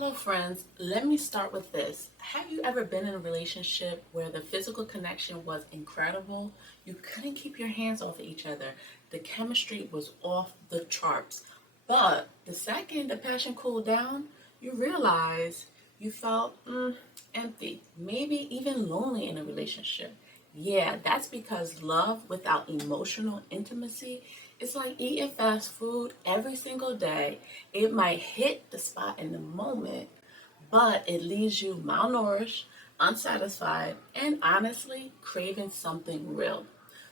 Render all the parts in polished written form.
Hello, friends. Let me start with this. Have you ever been in a relationship where the physical connection was incredible? You couldn't keep your hands off of each other. The chemistry was off the charts. But the second the passion cooled down, you realize you felt empty, maybe even lonely in a relationship. Yeah, that's because love without emotional intimacy is like eating fast food every single day. It might hit the spot in the moment, but it leaves you malnourished, unsatisfied, and honestly craving something real.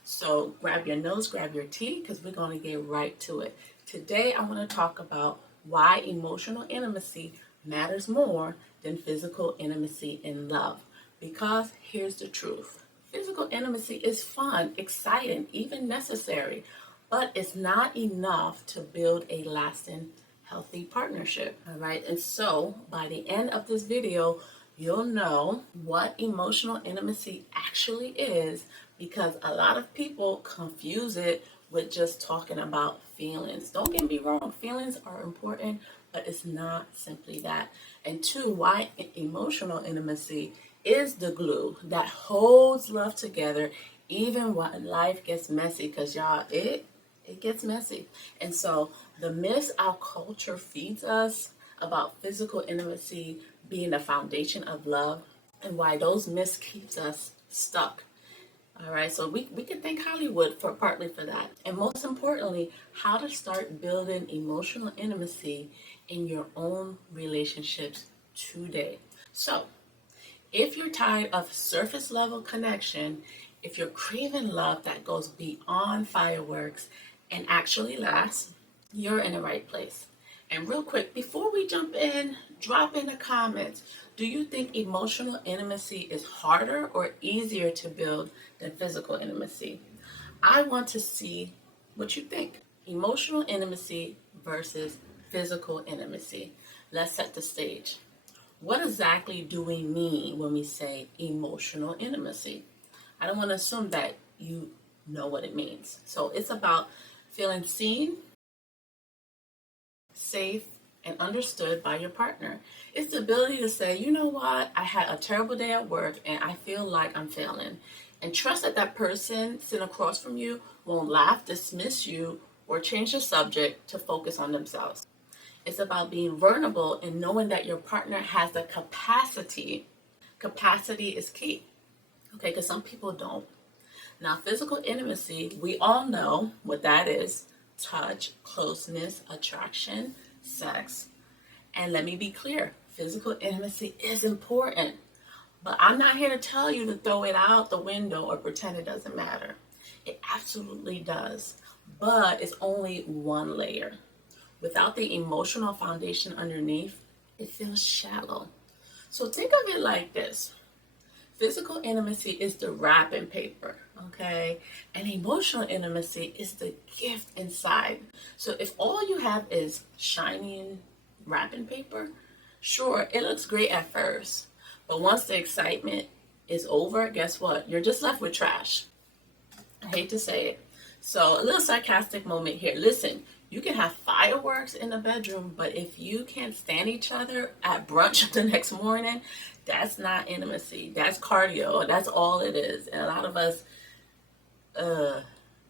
So grab your nose, grab your tea, because we're going to get right to it. Today, I want to talk about why emotional intimacy matters more than physical intimacy in love. Because here's the truth: physical intimacy is fun, exciting, even necessary, but it's not enough to build a lasting, healthy partnership. All right. And so by the end of this video, you'll know what emotional intimacy actually is, because a lot of people confuse it with just talking about feelings. Don't get me wrong, feelings are important, but it's not simply that. And two, why emotional intimacy is the glue that holds love together even when life gets messy, because y'all, it gets messy. And so the myths our culture feeds us about physical intimacy being the foundation of love, and why those myths keeps us stuck. All right, so we can thank Hollywood for partly for that. And most importantly, how to start building emotional intimacy in your own relationships today. So if you're tired of surface level connection, if you're craving love that goes beyond fireworks and actually lasts, you're in the right place. And real quick, before we jump in, drop in the comments. Do you think emotional intimacy is harder or easier to build than physical intimacy? I want to see what you think. Emotional intimacy versus physical intimacy. Let's set the stage. What exactly do we mean when we say emotional intimacy? I don't want to assume that you know what it means. So it's about feeling seen, safe, and understood by your partner. It's the ability to say, you know what, I had a terrible day at work and I feel like I'm failing. And trust that that person sitting across from you won't laugh, dismiss you, or change the subject to focus on themselves. It's about being vulnerable and knowing that your partner has the capacity. Capacity is key, okay, because some people don't. Now, physical intimacy, we all know what that is: touch, closeness, attraction, sex. And let me be clear, physical intimacy is important, but I'm not here to tell you to throw it out the window or pretend it doesn't matter. It absolutely does, but it's only one layer. Without the emotional foundation underneath, it feels shallow. So think of it like this: physical intimacy is the wrapping paper, okay? And emotional intimacy is the gift inside. So if all you have is shiny wrapping paper, sure, it looks great at first. But once the excitement is over, guess what? You're just left with trash. I hate to say it. So a little sarcastic moment here. Listen, you can have fireworks in the bedroom, but if you can't stand each other at brunch the next morning, that's not intimacy. That's cardio. That's all it is. And a lot of us,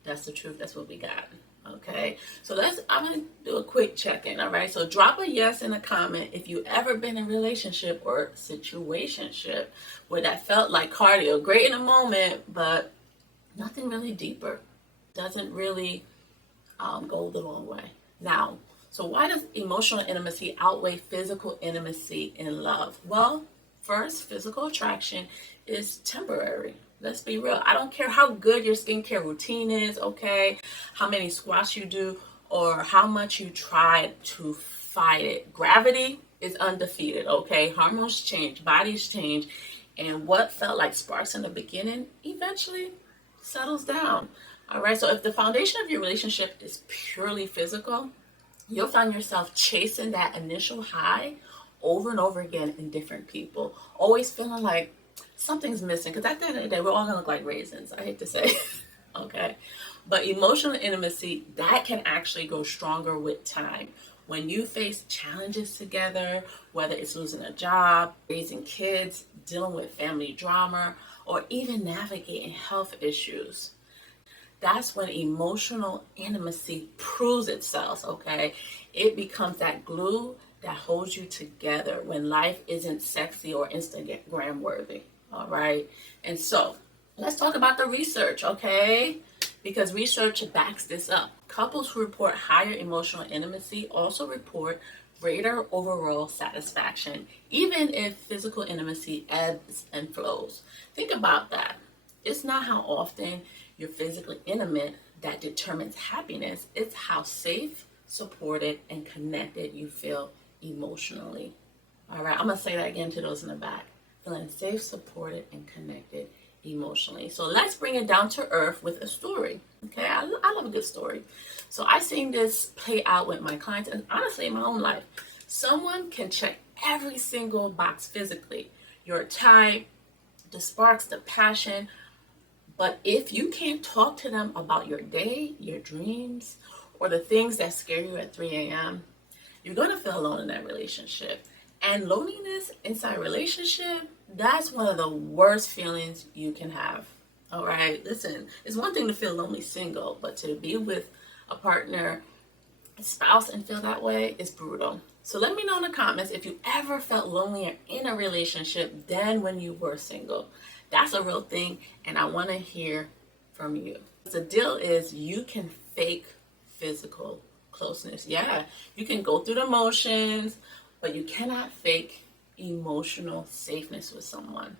that's the truth. That's what we got. Okay. So I'm going to do a quick check-in. All right. So drop a yes in a comment if you ever been in a relationship or situationship where that felt like cardio. Great in a moment, but nothing really deeper. Doesn't really go the long way. Now, so why does emotional intimacy outweigh physical intimacy in love? Well, first, physical attraction is temporary. Let's be real. I don't care how good your skincare routine is, okay, how many squats you do, or how much you try to fight it. Gravity is undefeated, okay? Hormones change, bodies change, and what felt like sparks in the beginning eventually settles down. All right, so if the foundation of your relationship is purely physical, you'll find yourself chasing that initial high over and over again in different people, always feeling like something's missing. Because at the end of the day, we're all gonna look like raisins. I hate to say, okay, but emotional intimacy that can actually grow stronger with time. When you face challenges together, whether it's losing a job, raising kids, dealing with family drama, or even navigating health issues, that's when emotional intimacy proves itself, okay? It becomes that glue that holds you together when life isn't sexy or Instagram worthy, all right? And so, let's talk about the research, okay? Because research backs this up. Couples who report higher emotional intimacy also report greater overall satisfaction, even if physical intimacy ebbs and flows. Think about that. It's not how often you're physically intimate that determines happiness. It's how safe, supported, and connected you feel emotionally. All right, I'm going to say that again to those in the back. Feeling safe, supported, and connected emotionally. So let's bring it down to earth with a story. Okay, I love a good story. So I've seen this play out with my clients and honestly in my own life. Someone can check every single box physically. Your type, the sparks, the passion, but if you can't talk to them about your day, your dreams, or the things that scare you at 3 a.m., you're going to feel alone in that relationship. And loneliness inside a relationship, that's one of the worst feelings you can have. All right, listen, it's one thing to feel lonely single, but to be with a partner, a spouse, and feel that way is brutal. So let me know in the comments if you ever felt lonelier in a relationship than when you were single. That's a real thing, and I want to hear from you. The deal is you can fake physical closeness. Yeah, you can go through the motions, but you cannot fake emotional safeness with someone.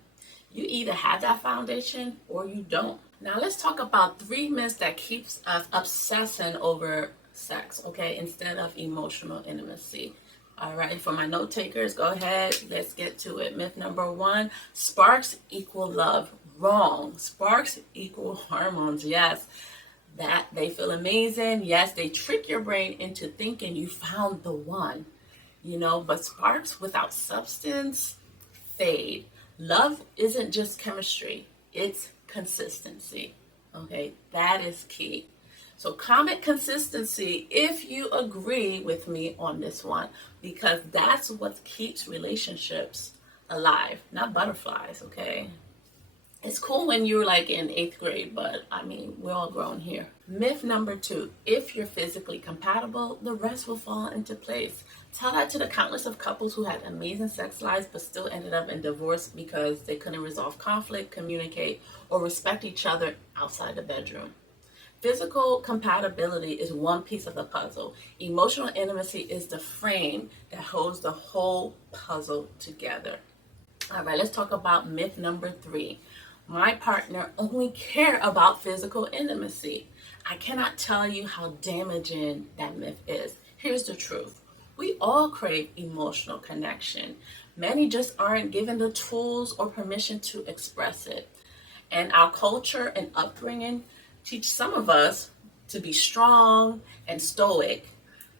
You either have that foundation or you don't. Now let's talk about 3 myths that keeps us obsessing over sex, okay, instead of emotional intimacy. All right, for my note takers, go ahead. Let's get to it. Myth number 1, sparks equal love. Wrong. Sparks equal hormones. Yes, that they feel amazing. Yes, they trick your brain into thinking you found the one, but sparks without substance fade. Love isn't just chemistry, it's consistency. Okay, that is key. So comment consistency if you agree with me on this one, because that's what keeps relationships alive, not butterflies, okay? It's cool when you're like in 8th grade, but I mean, we're all grown here. Myth number 2, if you're physically compatible, the rest will fall into place. Tell that to the countless of couples who had amazing sex lives but still ended up in divorce because they couldn't resolve conflict, communicate, or respect each other outside the bedroom. Physical compatibility is one piece of the puzzle. Emotional intimacy is the frame that holds the whole puzzle together. All right, let's talk about myth number 3. My partner only care about physical intimacy. I cannot tell you how damaging that myth is. Here's the truth. We all crave emotional connection. Many just aren't given the tools or permission to express it. And our culture and upbringing teach some of us to be strong and stoic.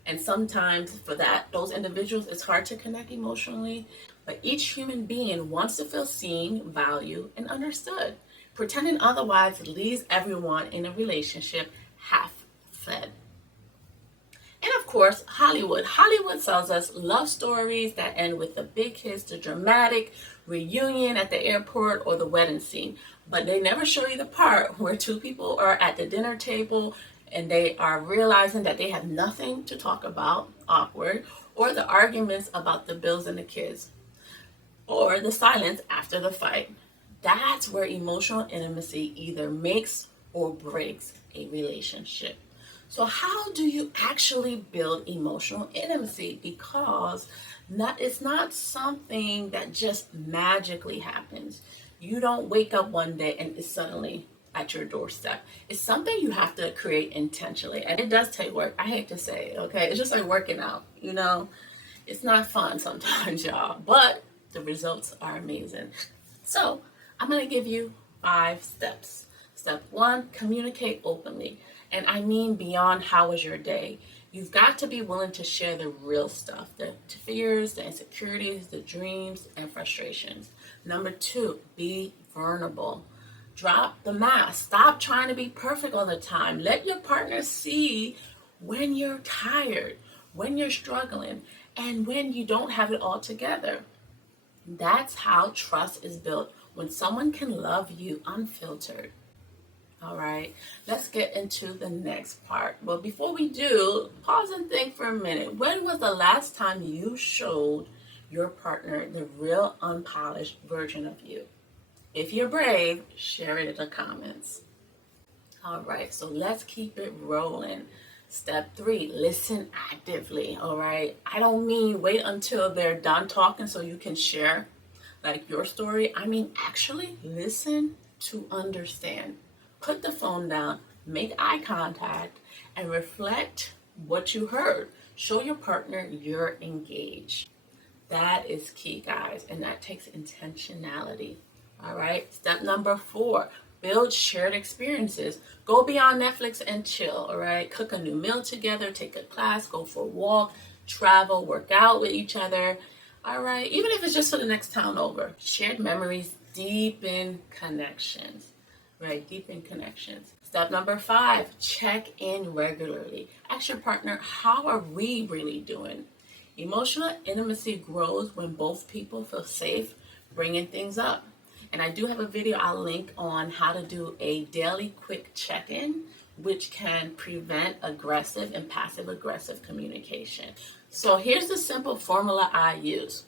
And sometimes for those individuals, it's hard to connect emotionally. But each human being wants to feel seen, valued, and understood. Pretending otherwise leaves everyone in a relationship half-fed. And of course, Hollywood. Hollywood sells us love stories that end with the big kiss, the dramatic reunion at the airport, or the wedding scene. But they never show you the part where 2 people are at the dinner table and they are realizing that they have nothing to talk about, awkward, or the arguments about the bills and the kids, or the silence after the fight. That's where emotional intimacy either makes or breaks a relationship. So how do you actually build emotional intimacy? Because it's not something that just magically happens. You don't wake up one day and it's suddenly at your doorstep. It's something you have to create intentionally. And it does take work. I hate to say it, okay? It's just like working out, It's not fun sometimes, y'all. But the results are amazing. So I'm going to give you 5 steps. Step 1, communicate openly. And I mean beyond how was your day. You've got to be willing to share the real stuff, the fears, the insecurities, the dreams, and frustrations. Number 2, be vulnerable. Drop the mask. Stop trying to be perfect all the time. Let your partner see when you're tired, when you're struggling, and when you don't have it all together. That's how trust is built, when someone can love you unfiltered. All right, let's get into the next part. But before we do, pause and think for a minute. When was the last time you showed your partner the real unpolished version of you? If you're brave, share it in the comments. All right, so let's keep it rolling. Step 3, listen actively. All right, I don't mean wait until they're done talking so you can share like your story. I mean actually listen to understand. Put the phone down, make eye contact, and reflect what you heard. Show your partner you're engaged. That is key, guys, and that takes intentionality. All right. Step number 4, build shared experiences. Go beyond Netflix and chill. All right. Cook a new meal together, take a class, go for a walk, travel, work out with each other. All right. Even if it's just for the next town over. Shared memories deepen connections. Right. Deepen connections. Step number 5, check in regularly. Ask your partner, how are we really doing? Emotional intimacy grows when both people feel safe bringing things up. And I do have a video I'll link on how to do a daily quick check-in, which can prevent aggressive and passive-aggressive communication. So here's the simple formula I use.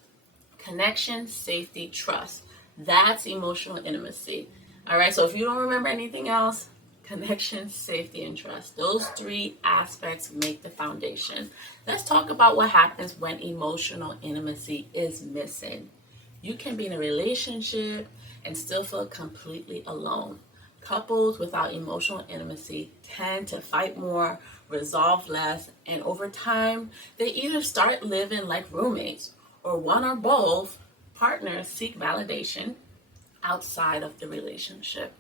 Connection, safety, trust. That's emotional intimacy. All right, so if you don't remember anything else, connection, safety, and trust. Those 3 aspects make the foundation. Let's talk about what happens when emotional intimacy is missing. You can be in a relationship and still feel completely alone. Couples without emotional intimacy tend to fight more, resolve less, and over time, they either start living like roommates or one or both partners seek validation outside of the relationship.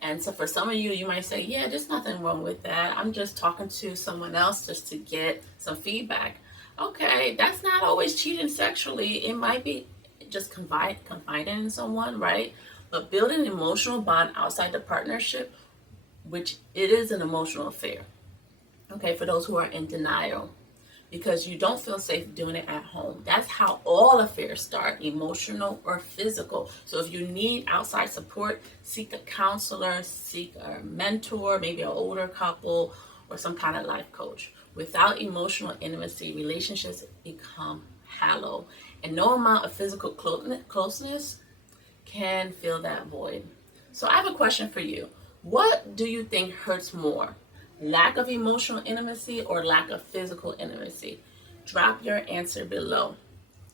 And so for some of you, you might say, yeah, there's nothing wrong with that. I'm just talking to someone else just to get some feedback. Okay, that's not always cheating sexually. It might be just confiding in someone, right? But building an emotional bond outside the partnership, which it is an emotional affair. Okay, for those who are in denial, because you don't feel safe doing it at home. That's how all affairs start, emotional or physical. So if you need outside support, seek a counselor, seek a mentor, maybe an older couple, or some kind of life coach. Without emotional intimacy, relationships become hollow, and no amount of physical closeness can fill that void. So I have a question for you. What do you think hurts more? Lack of emotional intimacy or lack of physical intimacy? Drop your answer below.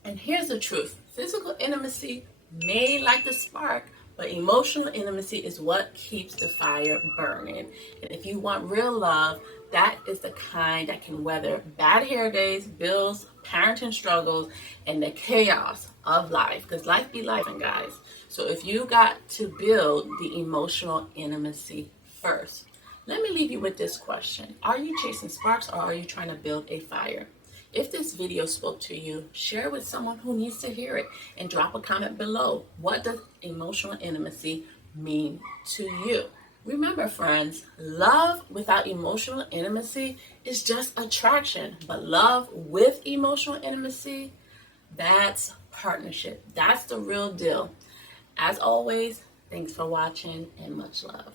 And here's the truth. Physical intimacy may light the spark, but emotional intimacy is what keeps the fire burning. And if you want real love, that is the kind that can weather bad hair days, bills, parenting struggles, and the chaos of life. Because life be life, guys. So if you got to build the emotional intimacy first, let me leave you with this question. Are you chasing sparks or are you trying to build a fire? If this video spoke to you, share it with someone who needs to hear it and drop a comment below. What does emotional intimacy mean to you? Remember, friends, love without emotional intimacy is just attraction, but love with emotional intimacy, that's partnership. That's the real deal. As always, thanks for watching and much love.